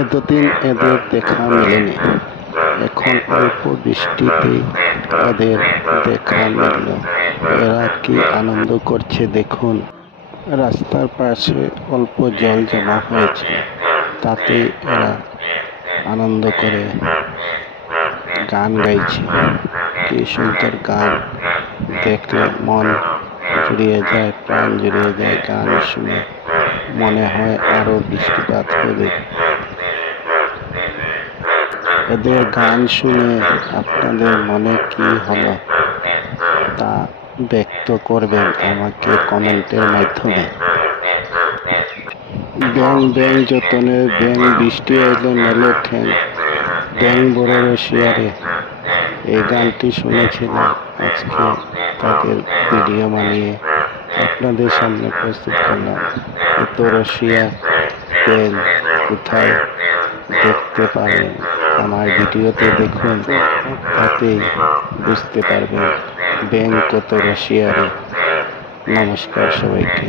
এতদিন এদের দেখা মেলেনি, এখন অল্প বৃষ্টিতেই এদের দেখা মিলল। এরা কি আনন্দ করছে দেখুন। রাস্তার পাশে অল্প জল জমা হয়েছে, তাতেই এরা আনন্দ করে গান গাইছে। কি সুন্দর গান, দেখলে মন জুড়িয়ে যায়, প্রাণ জুড়িয়ে যায়। গান শুনে মনে হয় আরো বৃষ্টিপাত হবে। এদের গান শুনে আপনাদের মনে কি হলো তা ব্যক্ত করবেন আমাকে কমেন্টের মাধ্যমে। ব্যাং ব্যাং যতনের ব্যাং, বৃষ্টি এলো মেলে ঠ্যাং, ব্যাং বড় রসিয়ারে। এই গানটি শুনেছিলাম, আজকে তাদের ভিডিও বানিয়ে আপনাদের সামনে প্রস্তুত করলাম। এত রসিয়া ব্যাং কোথায় দেখতে পারেন আমার ভিডিওতে দেখুন, তাতেই বুঝতে পারবেন ব্যাং কত রসিয়ারে। নমস্কার সবাইকে।